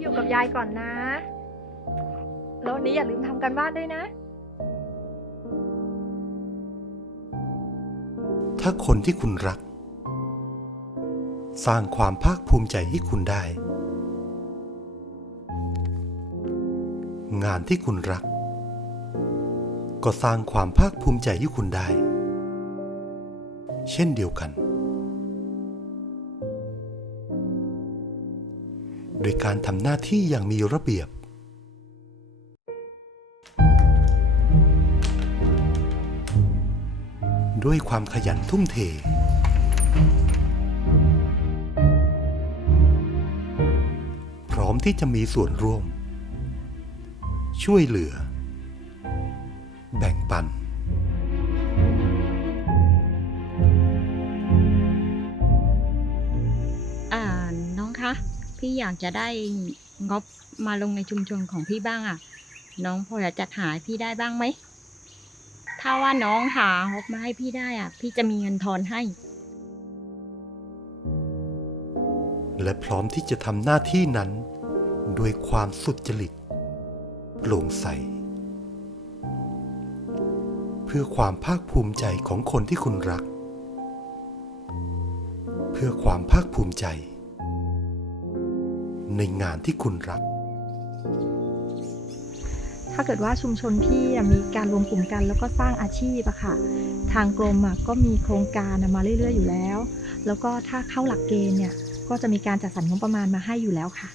อยู่กับยายก่อนนะ แล้ววันนี้อย่าลืมทำกันบ้านด้วยนะ ถ้าคนที่คุณรัก สร้างความภาคภูมิใจให้คุณได้ งานที่คุณรัก ก็สร้างความภาคภูมิใจให้คุณได้ เช่นเดียวกัน โดยการทำหน้าที่อย่างมีระเบียบ ด้วยความขยันทุ่มเท พร้อมที่จะมีส่วนร่วม ช่วยเหลือ แบ่งปัน พี่อยากจะได้งบมาลงในชุมชนของพี่บ้างอะ่ะ น้องพอจะจัดหาพี่ได้บ้างไหม ถ้าว่าน้องหางบมาให้พี่ได้อะ พี่จะมีเงินทอนให้ และพร้อมที่จะทำหน้าที่นั้น ด้วยความสุจริตโปร่งใส เพื่อความภาคภูมิใจของคนที่คุณรัก เพื่อความภาคภูมิใจ ในงานที่คุณรัก ถ้าเกิดว่าชุมชนพี่มีการรวมกลุ่มกันแล้วก็สร้างอาชีพอะค่ะ ทางกรมก็มีโครงการมาเรื่อยๆอยู่แล้ว แล้วก็ถ้าเข้าหลักเกณฑ์เนี่ยก็จะมีการจัดสรรงบประมาณมาให้อยู่แล้วค่ะ